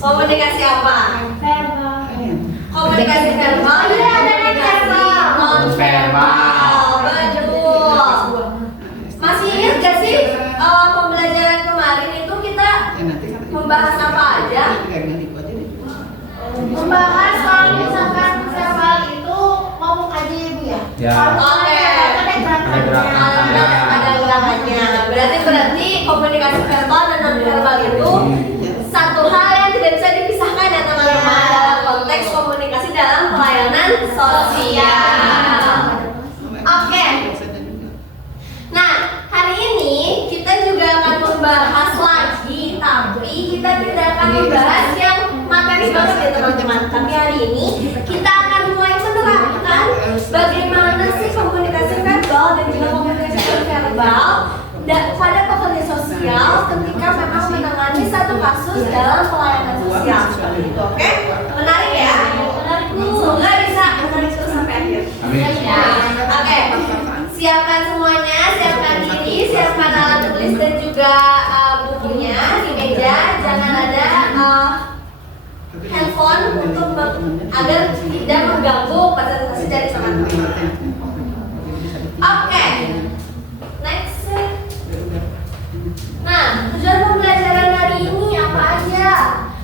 Komunikasi apa? Verbal. Komunikasi verbal. Iya, ada verbal. Non verbal. Betul. Masih ingat gak sih pembelajaran kemarin itu kita membahas apa aja? Membahas kalau misalkan verbal itu ngomong aja ya Bu ya. Ya. Oke. Ada gerakannya. Berarti komunikasi verbal dan non verbal itu satu hal yang tidak bisa dipisahkan ya teman-teman dalam konteks komunikasi dalam pelayanan sosial. Oke. Nah, hari ini kita juga akan membahas lagi, tapi kita tidak akan membahas yang materi banget ya teman-teman. Tapi hari ini kita akan mulai menerapkan bagaimana sih komunikasi verbal dan juga komunikasi verbal pada pekerja sosial ketika memang menangani satu kasus dalam pelayanan sosial. Oke? Menarik ya? Semoga bisa menarik terus sampai akhir. Ya. Oke. Siapkan semuanya, siapkan diri, siapkan alat tulis dan juga bukunya di meja. Jangan ada handphone untuk agar tidak mengganggu konsentrasi dari teman-teman. Oke. Next. Nah, tujuan pembelajaran hari ini apa aja?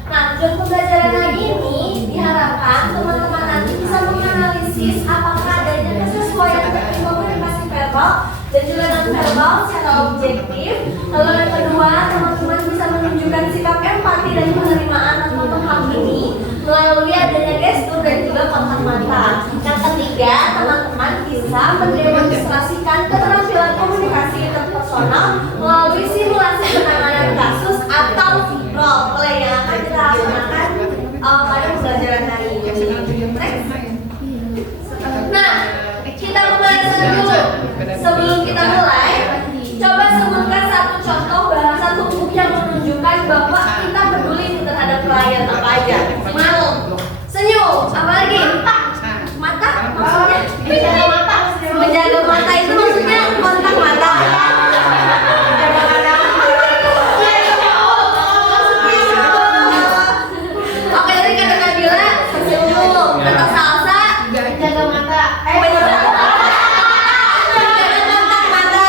Nah, tujuan pembelajaran hari ini diharapkan teman-teman nanti bisa menganalisis apakah adanya kesesuaian antara komunikasi verbal dan juga non-verbal secara objektif. Lalu yang kedua, teman-teman bisa menunjukkan sikap empati dan penerimaan atau menghakimi melalui adanya gestur dan juga kontak mata. Yang ketiga, teman-teman bisa mendemonstrasikan keterampilan komunikasi interpersonal melalui simulasi penanganan kasus atau role play yang akan kita laksanakan pada pembelajaran hari ini. Next. Nah, kita mulai dulu. Sebelum kita mulai, coba sebutkan satu contoh bahasa tubuh yang menunjukkan bahwa kita peduli terhadap klien apa aja. Mau? Senyum. Apa lagi? Mata? Maksudnya? Menjaga mata. Menjaga mata itu maksudnya kontak mata. Oke, tadi kata Kak Bila senyum. Kata Salsa menjaga mata. Menjaga kontak mata.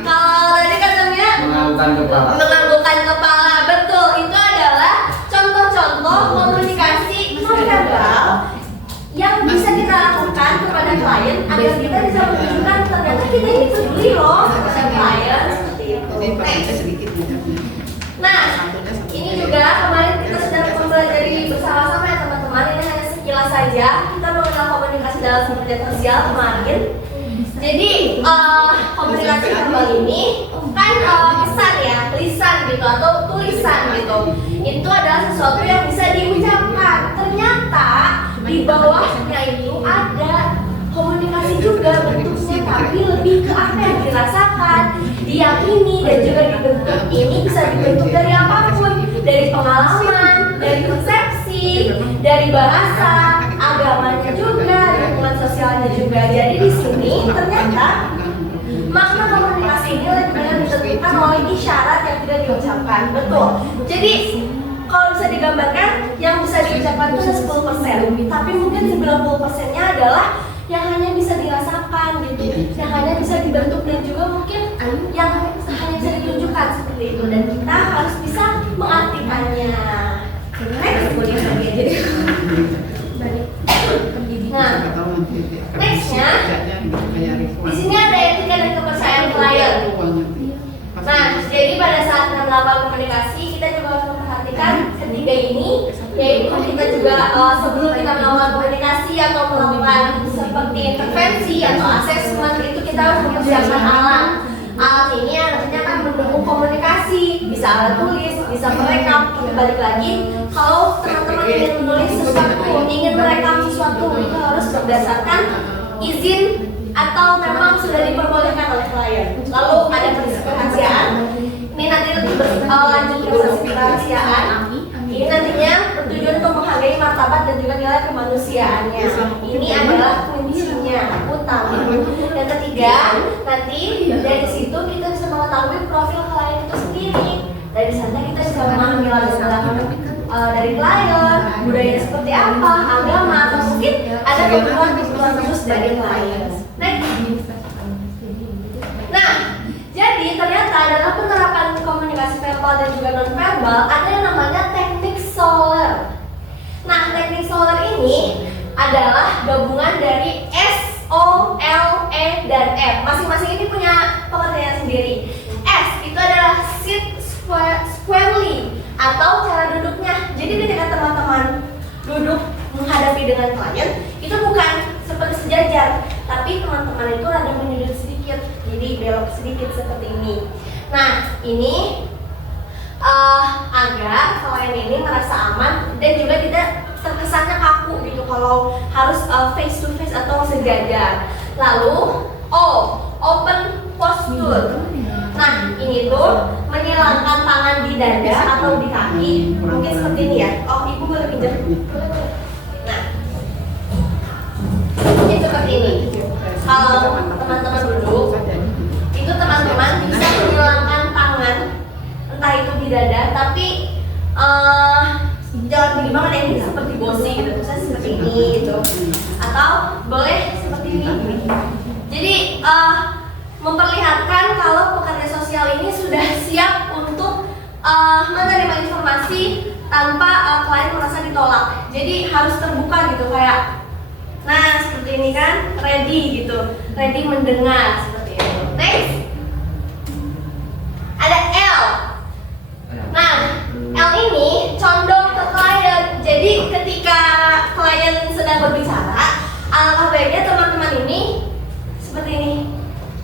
Kalau tadi kata Mia menganggukkan kepala. Betul, itu adalah contoh-contoh komunikasi non-verbal yang bisa kita lakukan kepada klien agar kita bisa menunjukkan ternyata kita ini peduli loh kepada klien seperti itu. Nah, ini juga kemarin kita sudah mempelajari bersama-sama ya teman-teman. Ini hanya sekilas saja kita mengenal komunikasi dalam pekerjaan sosial kemarin. Jadi komunikasi verbal ini kan pesan ya, lisan gitu atau tulisan gitu. Itu adalah sesuatu yang bisa diucapkan. Ternyata di bawahnya itu ada komunikasi juga bentuknya, tapi lebih ke apa yang dirasakan, diyakini dan juga dibentuk. Ini bisa dibentuk dari apapun, dari pengalaman, dari persepsi, dari bahasa, agamanya juga, lingkungan sosialnya juga. Jadi di sini ternyata makna komunikasi ini lebih banyak ditentukan oleh isyarat yang tidak diucapkan. Betul. Jadi kalau bisa digambarkan, yang bisa diucapkan itu 10%, tapi mungkin 90%-nya adalah yang hanya bisa dirasakan gitu, yang hanya bisa dibentuk dan juga mungkin yang hanya bisa ditunjukkan seperti itu, dan kita harus bisa mengartikannya. Next. Nah, nextnya, di sini ada etika dan kepercayaan klien. Nah, jadi pada saat kita melakukan komunikasi, kita juga harus memperhatikan ketiga ini, yaitu kita juga sebelum kita melakukan komunikasi atau melakukan seperti intervensi atau asesmen, itu kita harus mempersiapkan alat. Alat ini artinya kan mendukung komunikasi, bisa alat tulis, bisa merekam. Balik lagi, kalau teman-teman ingin menulis sesuatu, ingin merekam sesuatu, itu harus berdasarkan izin atau memang sudah diperbolehkan oleh klien. Lalu ada prinsip kerahasiaan. Ini nanti lanjut proses kerahasiaan. Ini nantinya bertujuan untuk menghargai martabat dan juga nilai kemanusiaannya. Ini adalah kuncinya utama. Yang ketiga, nanti dari situ kita bisa mengetahui profil klien itu sendiri. Dari sana kita bisa memahami latar belakang dari terus dari klien. Next. Nah, jadi ternyata dalam penerapan komunikasi verbal dan juga non-verbal ada yang namanya teknik Soler. Nah, teknik Soler ini adalah gabungan dari S, O, L, E, dan F. Masing-masing ini punya pengertian sendiri. S itu adalah sit squarely atau cara duduknya. Jadi ketika teman-teman duduk menghadapi dengan klien, itu bukan seperti sejajar, tapi teman-teman itu rada menyudut sedikit, jadi belok sedikit seperti ini. Nah, ini agar klien ini merasa aman dan juga tidak terkesannya kaku gitu kalau harus face to face atau sejajar. Lalu O, open posture. Nah, ini tuh menyilangkan tangan di dada atau di kaki, mungkin seperti ini ya. Oh, ibu boleh pinjam. Nah, mungkin seperti ini. Kalau teman-teman duduk, itu teman-teman bisa menyilangkan tangan, entah itu di dada, tapi jangan tinggi banget ya, ini seperti bosi gitu, misalnya seperti ini gitu, atau boleh seperti ini. Jadi memperlihatkan kalau pekerja sosial ini sudah siap untuk menerima informasi tanpa klien merasa ditolak. Jadi harus terbuka gitu, kayak nah seperti ini kan, ready gitu, ready mendengar seperti itu. Next, ada L. Nah, L ini condong ke klien. Jadi ketika klien sedang berbicara, alangkah baiknya teman-teman ini seperti ini.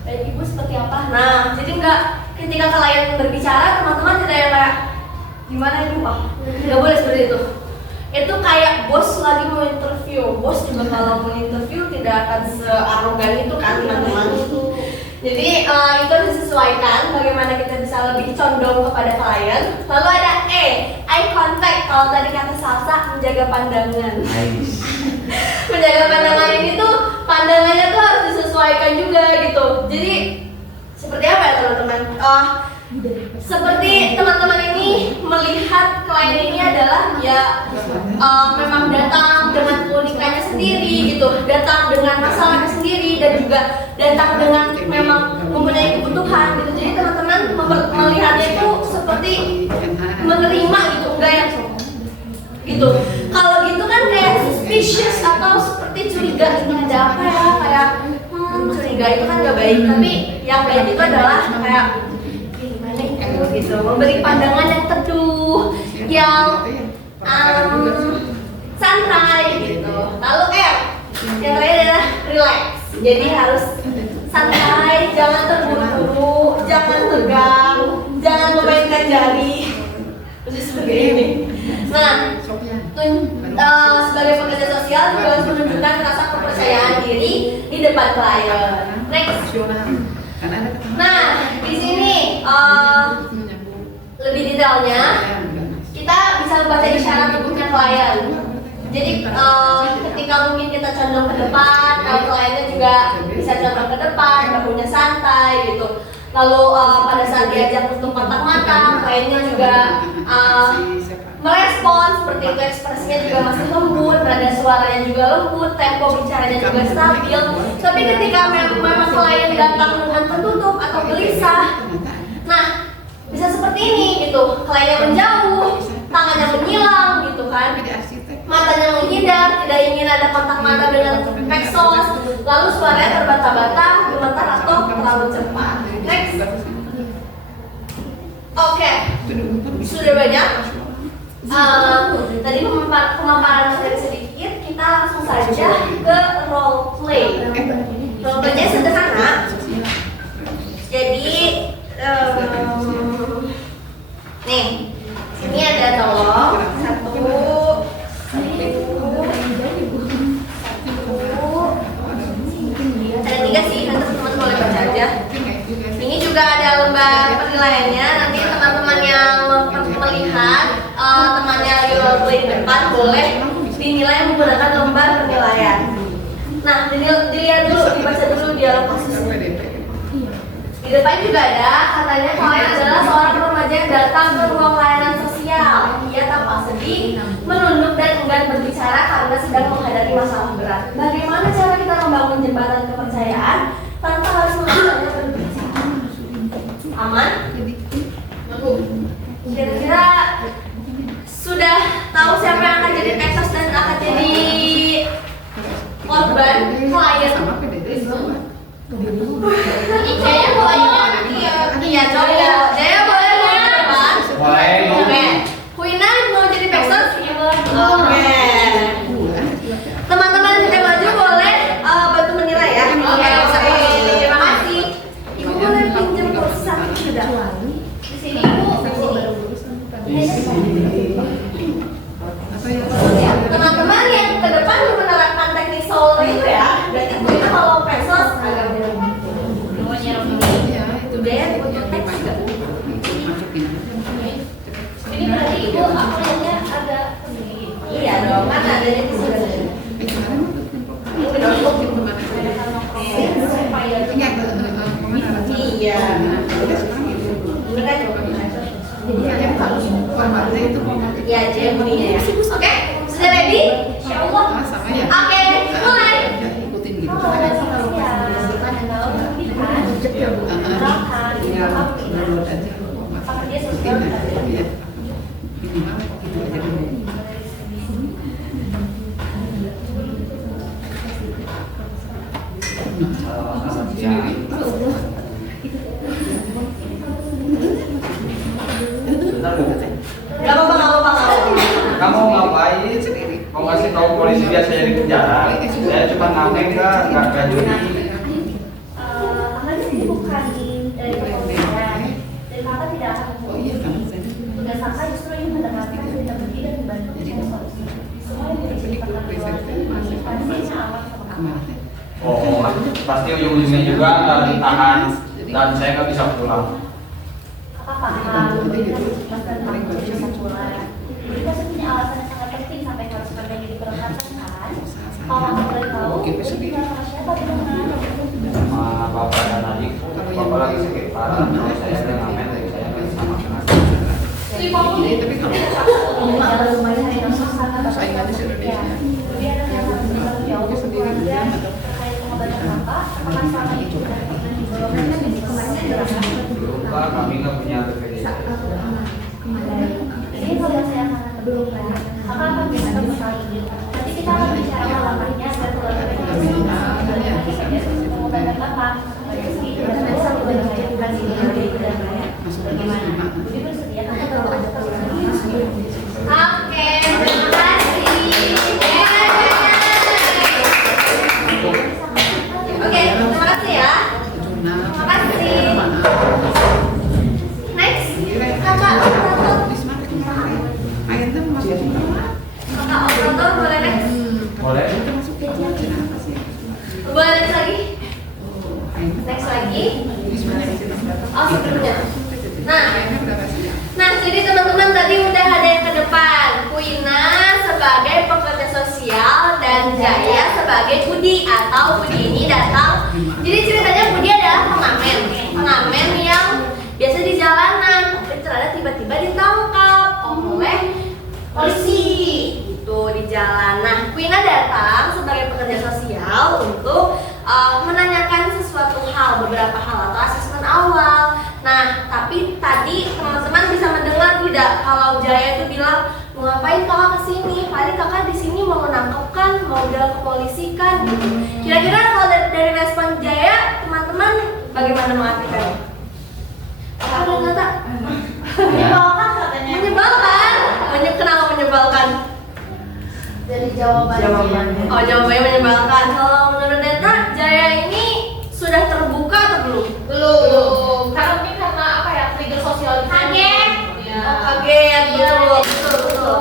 Baik ibu seperti apa? Nah, jadi enggak ketika klien berbicara teman-teman tidak yang kayak gimana ibu? Nggak boleh seperti itu. Itu kayak bos lagi mau interview. Bos juga kalau mau interview tidak akan searogan itu kan teman-teman. Jadi itu disesuaikan bagaimana kita bisa lebih condong kepada klien. Lalu ada E, eye contact. Kalau tadi kata Salsa, menjaga pandangan. Menjaga pandangan ini tuh pandangannya tuh harus disesuaikan juga gitu. Jadi seperti apa ya teman-teman? Seperti teman-teman ini melihat klien ini adalah ya memang datang dengan keunikannya sendiri gitu, datang dengan masalahnya sendiri dan juga datang dengan memang mempunyai kebutuhan gitu. Jadi teman-teman melihatnya itu seperti menerima gitu, enggak yang gitu. Kalau gitu kan kayak suspicious atau seperti curiga, ini ada apa ya, kayak curiga itu kan gak baik. Tapi yang baik itu adalah kayak gitu, memberi pandangan yang teduh, yang santai gitu. Lalu yang terakhir adalah relax. Jadi harus santai, jangan terburu-buru, jangan tegang, jangan memainkan jari. Terus seperti ini. Nah, sebagai pekerja sosial juga harus menunjukkan rasa kepercayaan diri di depan klien. Next. Nah, di sini lebih detailnya kita bisa membaca isyarat tubuhnya klien. Jadi ketika mungkin kita condong ke depan, kalau kliennya juga bisa condong ke depan, bahunya santai gitu. Lalu pada saat diajak untuk kontak mata, kliennya juga merespon seperti itu, ekspresinya juga masih lembut, nada suaranya juga lembut, tempo bicaranya juga stabil. Tapi ketika memang klien datang dengan tertutup atau gelisah, nah bisa seperti ini gitu, kliennya menjauh, tangannya menghilang gitu kan, matanya menghindar, tidak ingin ada kontak mata dengan peksos, lalu suaranya terbata-bata, gemetar atau terlalu cepat. Next. Oke, sudah banyak. Tadi pemaparan materi sedikit, kita langsung saja ke role play. Role play-nya sederhana. Jadi nih, ini ada telur satu, ada tiga sih, nanti teman-teman boleh baca aja. Ini juga ada lembar penilaiannya. Nanti teman-teman yang melihat temannya di role play depan boleh dinilai menggunakan lembar penilaian. Nah, dilihat dulu, dibaca dulu dialog kasusnya. Di depan juga ada, katanya klien adalah seorang remaja yang datang ke ruang layanan sosial. Ia tampak sedih, menunduk dan enggan berbicara karena sedang menghadapi masalah berat. Bagaimana cara kita membangun jembatan kepercayaan tanpa harus memaksa berbicara? Aman? Kira-kira sudah tahu siapa yang akan jadi pesos dan akan jadi korban klien? Jaya boleh. Iya, Jaya boleh ke depan. Boleh. Oke. Huina mau jadi pesos? Oke. Teman-teman yang maju boleh bantu menilai ya. Oke. Terima kasih. Ibu boleh pinjam kursi samping tidak? Di sini Ibu. Di sini. Teman-teman yang ke depan menerapkan teknik solo itu ya, berarti Huina kalau pesos agak beda. Udah butuh teks juga. Ini berarti Ibu aku lihatnya agak iya dong, kan adanya di sebelah sini. Iya. Ini kan ya Gemini ya. Oke, sudah ready? Insyaallah. Oke, mulai. Ikutin gitu. Gak apa-apa. Kamu ngapain? Mau ngasih tahu polisi biasanya di penjara? Saya cuma ngamen nggak judi. Kakak di sini bukan dari kepolisian, dan kakak tidak akan tugas kakak justru ingin mendengarkan cerita berdiri dan membantu mencari solusi. Semua yang diceritakan pastinya aman sama kakak. Oh, pasti ujung-ujungnya juga ditahan dan saya nggak bisa pulang. Kakak paham, kita pastikan kamu bisa pulang. Kita punya alasan yang sangat penting sampai harus pergi diberangkatkan kan? Kalau kakak boleh tahu, ini tinggal sama siapa di mana? Sama bapak dan adik. Bapak lagi sakit parah, saya ada ngamen, saya nggak sama kenal. Jadi kamu ini Tapi kalau jalan lumayan hari yang susah kan? saingannya si Indonesia. Kemudian ada yang tanggung jawab keluarga terkait pengobatan kakak, apakah selama itu sudah pernah dibawa ke kemarin diberangkatkan? Lupa kami nggak punya BPJS. Ini kalau yang saya akan belum banyak, kakak akan bisa sekali ini. Nanti kita akan bicara malamnya dan keluarga kita pengobatan kakak. Itu nanti satu banyak kan sini dan lain. Bagaimana? Jadi bersedia kakak kalau ada pertanyaan. Oke, terima kasih. Oke, terima kasih ya. Terima kasih. Next, kakak operator. Kakak operator boleh next? Boleh? Boleh next lagi? Next lagi? Oh sebelumnya. Nah, jadi teman-teman tadi udah ada yang ke depan. Huina sebagai pekerja sosial dan Jaya sebagai Budi atau Budi ini datang. Jadi ceritanya Budi adalah pengamen yang biasa di jalanan, tapi ternyata tiba-tiba ditangkap oleh polisi itu di jalan. Nah, Huina datang sebagai pekerja sosial untuk menanyakan sesuatu hal, beberapa hal atau asesmen awal. Nah, tapi tadi teman-teman bisa mendengar tidak kalau Jaya itu bilang, mau ngapain kakak kesini? Paling kakak di sini mau menangkap kan, mau bilang ke polisi kan? Gitu. Kira-kira kalau dari respon Jaya, teman-teman bagaimana mengartikannya? Apa ada kata? Menyebalkan katanya. Menyebalkan? Kenapa menyebalkan? Dari jawabannya. Oh, jawabannya menyebalkan. Kalau menurut Neta, Jaya ini sudah terbuka atau belum? Belum. Karena mungkin karena apa ya, trigger sosial itu. Kaget. Iya. Oh, kaget. Iya, Betul.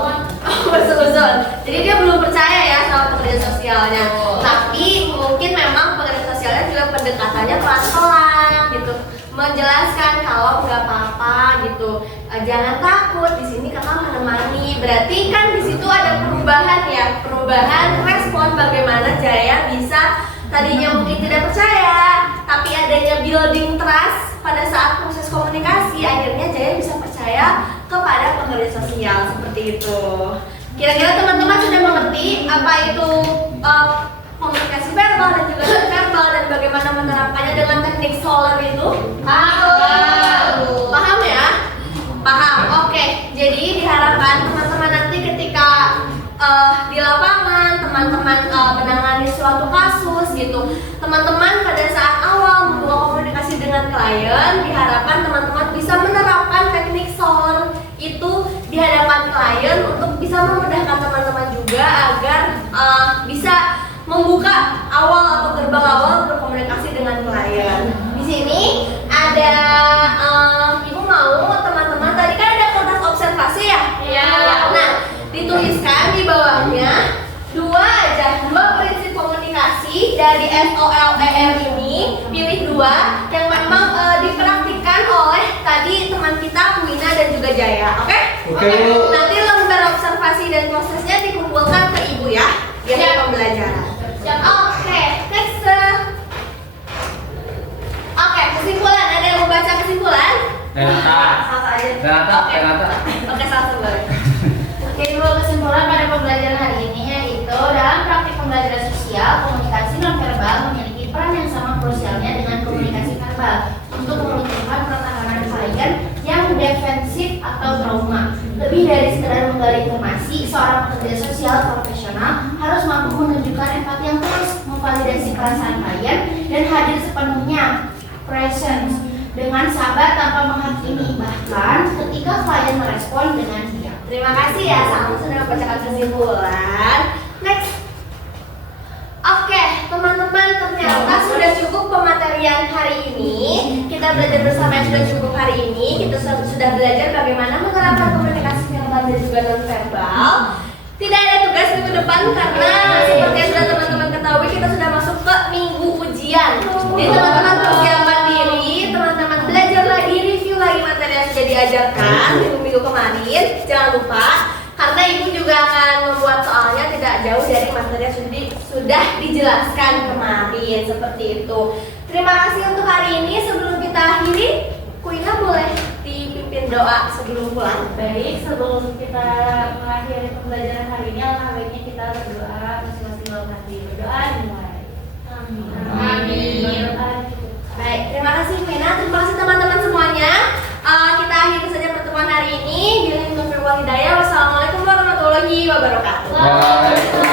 Betul. Jadi dia belum percaya ya sama pekerja sosialnya. Tapi mungkin memang pekerja sosialnya juga pendekatannya pelan-pelan gitu, menjelaskan kalau nggak apa-apa gitu. Jangan takut, di sini kakak menemani. Berarti kan di situ ada perubahan ya, perubahan respon bagaimana Jaya bisa tadinya mungkin tidak percaya, tapi adanya building trust pada saat proses komunikasi, akhirnya Jaya bisa percaya kepada pekerja sosial seperti itu. Kira-kira teman-teman sudah mengerti apa itu komunikasi verbal dan juga non verbal dan bagaimana menerapkannya dengan teknik solar itu? Paham ya? Paham. Oke. Jadi diharapkan teman-teman nanti ketika di lapangan teman-teman menangani suatu kasus gitu, teman-teman pada saat awal membuat komunikasi dengan klien, diharapkan teman-teman bisa menerapkan teknik SOR itu di hadapan klien untuk bisa memudahkan teman-teman juga agar bisa membuka awal atau gerbang awal berkomunikasi dengan klien. Di sini ada ibu mau teman-teman, tadi kan ada kertas observasi ya? Iya. Nah, dituliskan di bawahnya dua prinsip komunikasi dari SOLER ini, pilih dua yang memang dipraktikkan oleh tadi teman kita Wina dan juga Jaya. Oke? Nanti lembar observasi dan prosesnya dikumpulkan ke ibu ya, biar pembelajaran. Oke, next. Oke, kesimpulan. Ada yang mau baca kesimpulan? Renata. Oke, satu boleh. Oke, dua kesimpulan pada pembelajaran hari ini yaitu dalam praktik pembelajaran sosial, komunikasi nonverbal memiliki peran yang sama krusialnya dengan komunikasi verbal untuk menumbuhkan pertahanan klien yang defensif atau trauma. Lebih dari sekedar menggali informasi, seorang pekerja sosial profesional harus mampu menunjukkan empati yang tulus, memvalidasi perasaan klien, dan hadir sepenuhnya presence dengan sabar tanpa menghakimi, bahkan ketika klien merespon dengan diam. Terima kasih ya, Sang sudah membacakan kesimpulan. Next. Oke, teman-teman, ternyata sudah cukup pematerian hari ini. Kita belajar bersama yang sudah cukup hari ini. Kita sudah belajar bagaimana menerapkan komunikasi verbal dan juga non-verbal. Tidak ada tugas minggu depan karena seperti yang sudah teman-teman ketahui, kita sudah masuk ke minggu ujian. Jadi teman-teman persiapan diri, teman-teman belajar lagi, review lagi materi yang sudah diajarkan minggu kemarin. Jangan lupa, karena ibu juga akan membuat soalnya tidak jauh dari materi yang sudah dijelaskan kemarin, seperti itu. Terima kasih untuk hari ini. Sebelum kita akhiri, Kuina boleh dipimpin doa sebelum pulang. Baik, sebelum kita mengakhiri pembelajaran hari ini, alangkah baiknya kita berdoa masing-masing dalam hati. Berdoa dimulai. Amin. Baik, terima kasih Kuina. Terima kasih teman-teman semuanya. Kita akhiri saja pertemuan hari ini. Billahi taufiq wal hidayah. Wassalamualaikum warahmatullahi wabarakatuh.